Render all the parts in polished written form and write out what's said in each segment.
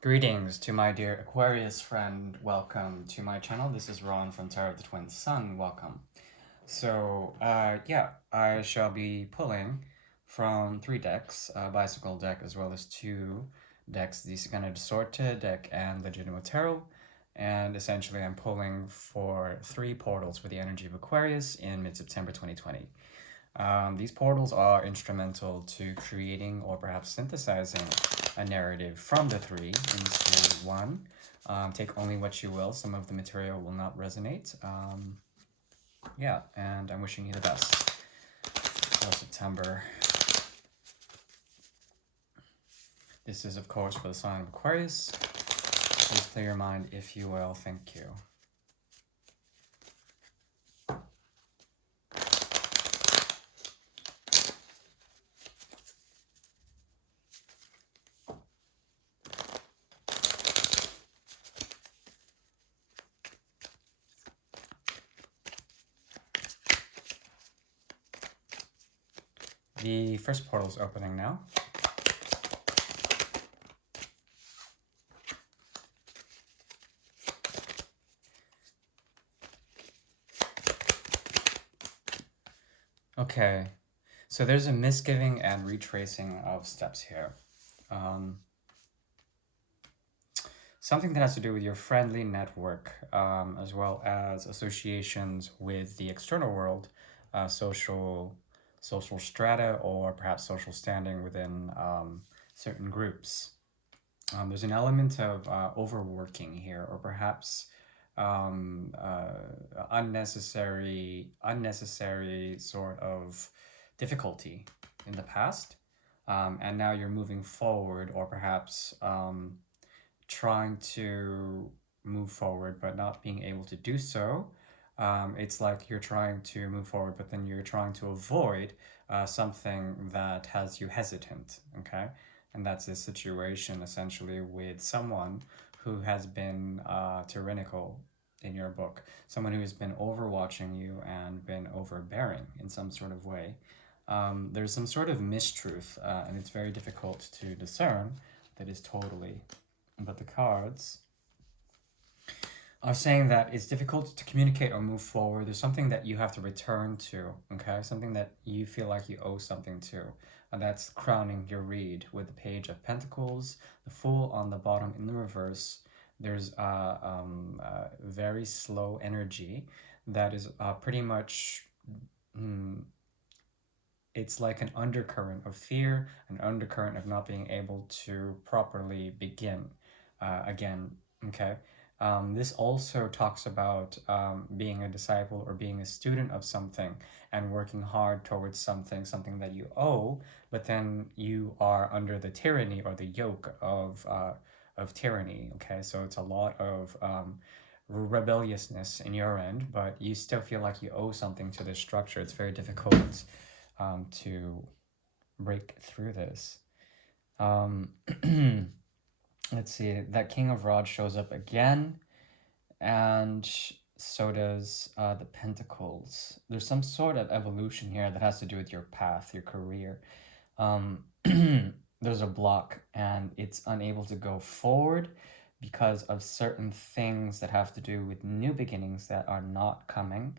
Greetings to my dear Aquarius friend. Welcome to my channel. This is Ron from Tarot of the Twin Sun. Welcome. So, yeah, I shall be pulling from 3 decks, a bicycle deck as well as 2 decks, the Second Distorted deck and Legitimate Tarot. And essentially, I'm pulling for 3 portals for the energy of Aquarius in mid-September 2020. These portals are instrumental to creating or perhaps synthesizing a narrative from the 3 into 1. Take only what you will. Some of the material will not resonate. Yeah, and I'm wishing you the best for September. This is, of course, for the sign of Aquarius. Please clear your mind if you will. Thank you. The first portal is opening now. Okay, so there's a misgiving and retracing of steps here. Something that has to do with your friendly network, as well as associations with the external world, social strata, or perhaps social standing within certain groups. There's an element of overworking here, or perhaps unnecessary sort of difficulty in the past, and now you're moving forward, or perhaps trying to move forward but not being able to do so. It's like you're trying to move forward, but then you're trying to avoid something that has you hesitant, okay? And that's the situation essentially with someone who has been tyrannical in your book, someone who has been overwatching you and been overbearing in some sort of way. There's some sort of mistruth, and it's very difficult to discern that is totally. But the cards are saying that it's difficult to communicate or move forward. There's something that you have to return to, okay? Something that you feel like you owe something to. And that's crowning your read with the Page of Pentacles, the Fool on the bottom in the reverse. There's very slow energy that is pretty much... it's like an undercurrent of fear, an undercurrent of not being able to properly begin again, okay? This also talks about being a disciple or being a student of something and working hard towards something that you owe, but then you are under the tyranny or the yoke of tyranny, okay? So it's a lot of rebelliousness in your end, but you still feel like you owe something to this structure. It's very difficult to break through this. Let's see, that King of Rods shows up again, and so does the Pentacles. There's some sort of evolution here that has to do with your path, your career. There's a block, and it's unable to go forward because of certain things that have to do with new beginnings that are not coming.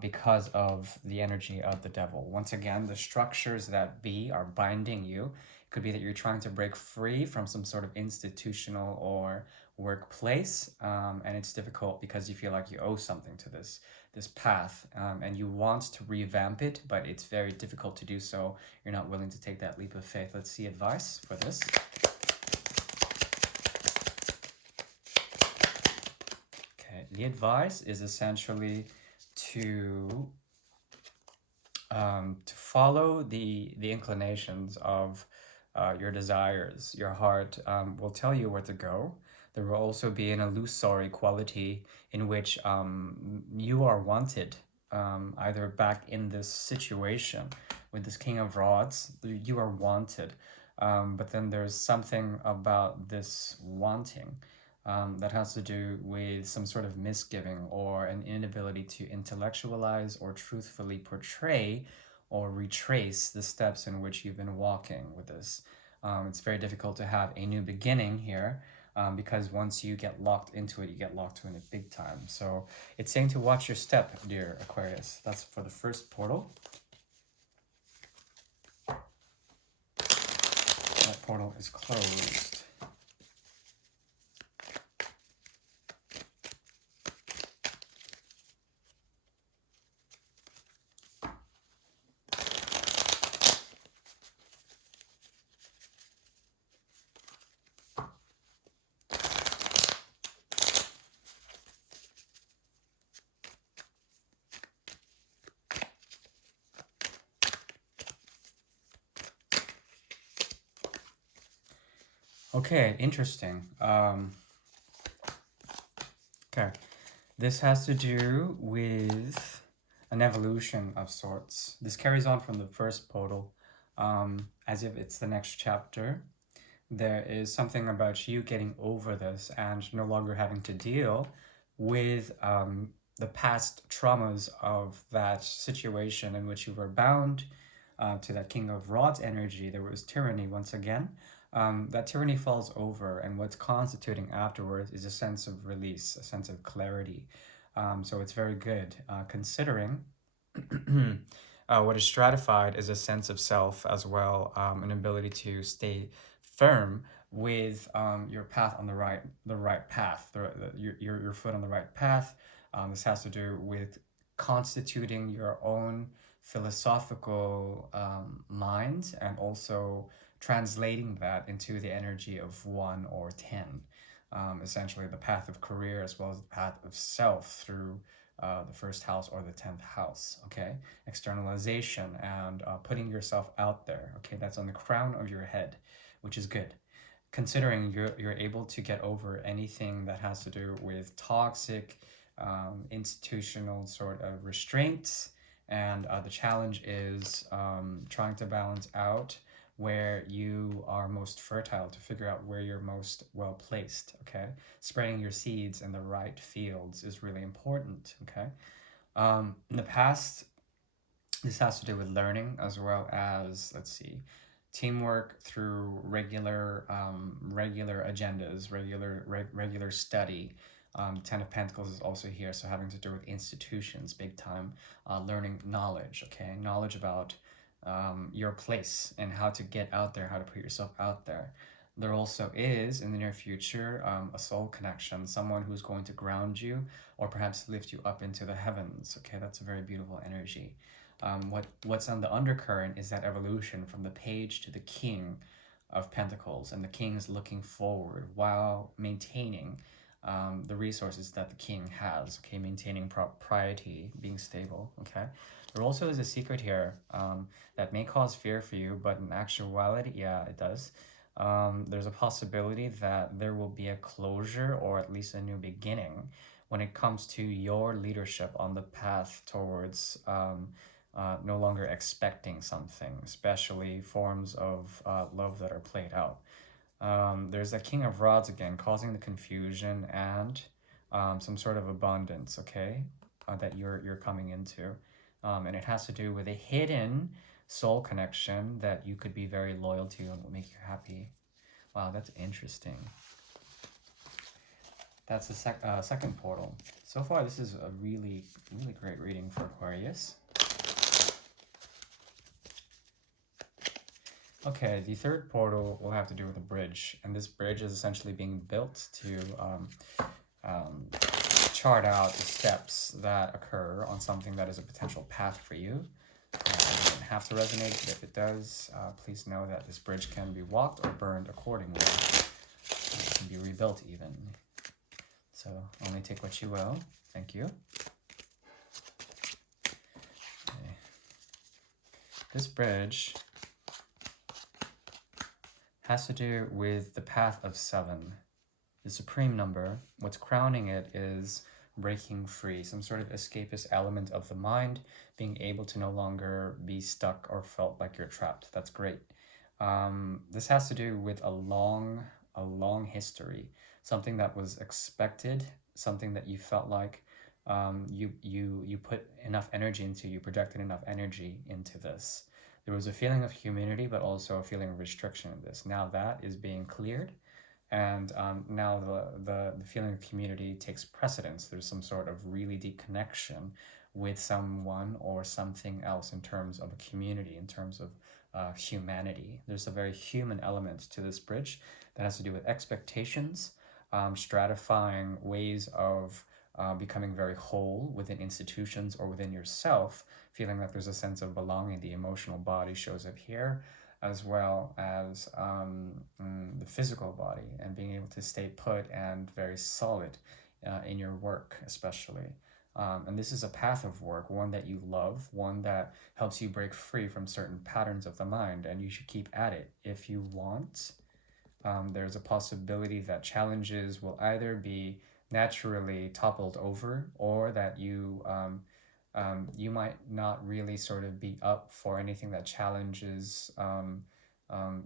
Because of the energy of the devil. Once again, the structures that are binding you. It could be that you're trying to break free from some sort of institutional or workplace, and it's difficult because you feel like you owe something to this path, and you want to revamp it, but it's very difficult to do so. You're not willing to take that leap of faith. Let's see advice for this. Okay, the advice is essentially to follow the inclinations of your desires. Your heart will tell you where to go. There will also be an illusory quality in which you are wanted, either back in this situation with this King of Rods. You are wanted, but then there's something about this wanting that has to do with some sort of misgiving or an inability to intellectualize or truthfully portray or retrace the steps in which you've been walking with this. It's very difficult to have a new beginning here, because once you get locked into it, you get locked in it big time. So it's saying to watch your step, dear Aquarius. That's for the first portal. That portal is closed. Okay, interesting. Okay, this has to do with an evolution of sorts. This carries on from the first portal, as if it's the next chapter. There is something about you getting over this and no longer having to deal with the past traumas of that situation in which you were bound to that King of Rods energy. There was tyranny once again. That tyranny falls over, and what's constituting afterwards is a sense of release, a sense of clarity. So it's very good, considering what is stratified is a sense of self as well, an ability to stay firm with your path on the right path, your foot on the right path. This has to do with constituting your own philosophical mind, and also translating that into the energy of 1 or 10. Essentially, the path of career as well as the path of self through the first house or the 10th house. Okay, externalization and putting yourself out there. Okay, that's on the crown of your head, which is good, considering you're able to get over anything that has to do with toxic institutional sort of restraints. And the challenge is trying to balance out where you are most fertile, to figure out where you're most well placed. Okay, spreading your seeds in the right fields is really important. Okay, in the past, this has to do with learning as well as, let's see, teamwork through regular agendas, regular study. Ten of Pentacles is also here, so having to do with institutions, big time. Learning knowledge, okay, knowledge about your place and how to get out there, how to put yourself out there. There also is, in the near future, a soul connection, someone who's going to ground you or perhaps lift you up into the heavens. Okay, that's a very beautiful energy. What's on the undercurrent is that evolution from the page to the king of pentacles, and the king is looking forward while maintaining the resources that the king has. Okay, maintaining propriety, being stable. Okay, there also is a secret here that may cause fear for you, but in actuality, yeah, it does. There's a possibility that there will be a closure or at least a new beginning when it comes to your leadership on the path towards no longer expecting something, especially forms of love that are played out. There's a King of Rods again, causing the confusion and some sort of abundance, okay, that you're coming into. And it has to do with a hidden soul connection that you could be very loyal to and will make you happy. Wow, that's interesting. That's the second portal. So far, this is a really great reading for Aquarius. Okay, the third portal will have to do with a bridge, and this bridge is essentially being built to chart out the steps that occur on something that is a potential path for you. It doesn't have to resonate, but if it does, please know that this bridge can be walked or burned accordingly. It can be rebuilt even. So only take what you will. Thank you. Okay. This bridge has to do with the path of 7. The supreme number, what's crowning it is breaking free, some sort of escapist element of the mind, being able to no longer be stuck or felt like you're trapped. That's great. This has to do with a long history, something that was expected, something that you felt like you put enough energy into, you projected enough energy into this. There was a feeling of community, but also a feeling of restriction in this. Now that is being cleared, and now the feeling of community takes precedence. There's some sort of really deep connection with someone or something else in terms of a community, in terms of humanity. There's a very human element to this bridge that has to do with expectations, stratifying ways of becoming very whole within institutions or within yourself, feeling like there's a sense of belonging. The emotional body shows up here, as well as the physical body, and being able to stay put and very solid in your work, especially. And this is a path of work, one that you love, one that helps you break free from certain patterns of the mind, and you should keep at it if you want. There's a possibility that challenges will either be naturally toppled over, or that you might not really sort of be up for anything that challenges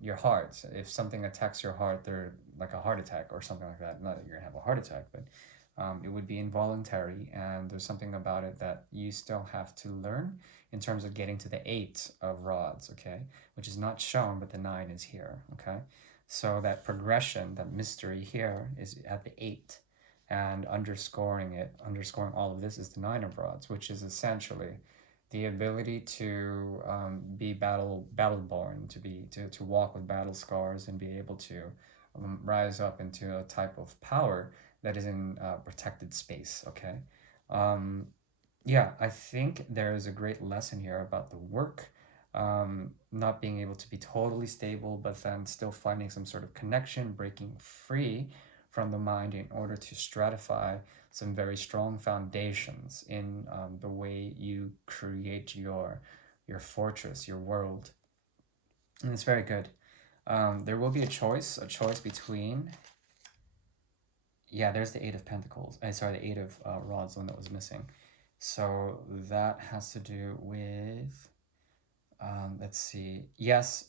your heart. If something attacks your heart, they're like a heart attack or something like that. Not that you're gonna have a heart attack, but it would be involuntary, and there's something about it that you still have to learn in terms of getting to the 8 of rods, okay? Which is not shown, but the 9 is here, okay? So that progression, that mystery here is at the 8, and underscoring it, underscoring all of this, is the 9 of rods, which is essentially the ability to be battle-born, to walk with battle scars, and be able to rise up into a type of power that is in protected space. Okay, yeah, I think there is a great lesson here about the work, not being able to be totally stable, but then still finding some sort of connection, breaking free from the mind in order to stratify some very strong foundations in the way you create your fortress, your world, and it's very good. There will be a choice between, yeah, there's the 8 of Pentacles. Sorry, the 8 of Rods, one that was missing. So that has to do with, let's see, yes,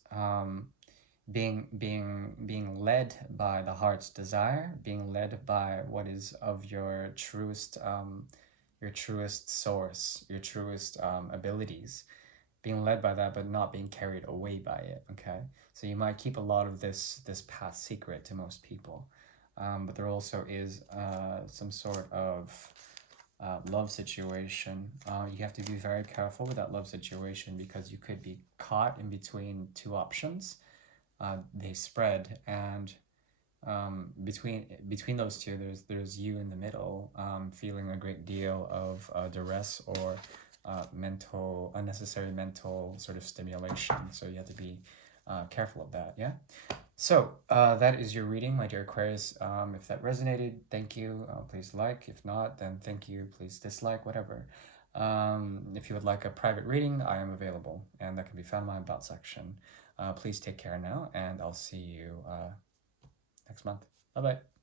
being led by the heart's desire, being led by what is of your truest source, your truest abilities, being led by that, but not being carried away by it. Okay, so you might keep a lot of this path secret to most people, but there also is some sort of love situation. You have to be very careful with that love situation, because you could be caught in between 2 options. They spread, and between those two, there's you in the middle, feeling a great deal of duress or unnecessary mental sort of stimulation. So you have to be careful of that. Yeah. So that is your reading, my dear Aquarius. If that resonated, thank you. Please like. If not, then thank you. Please dislike, whatever. If you would like a private reading, I am available, and that can be found in my About section. Please take care now, and I'll see you next month. Bye-bye.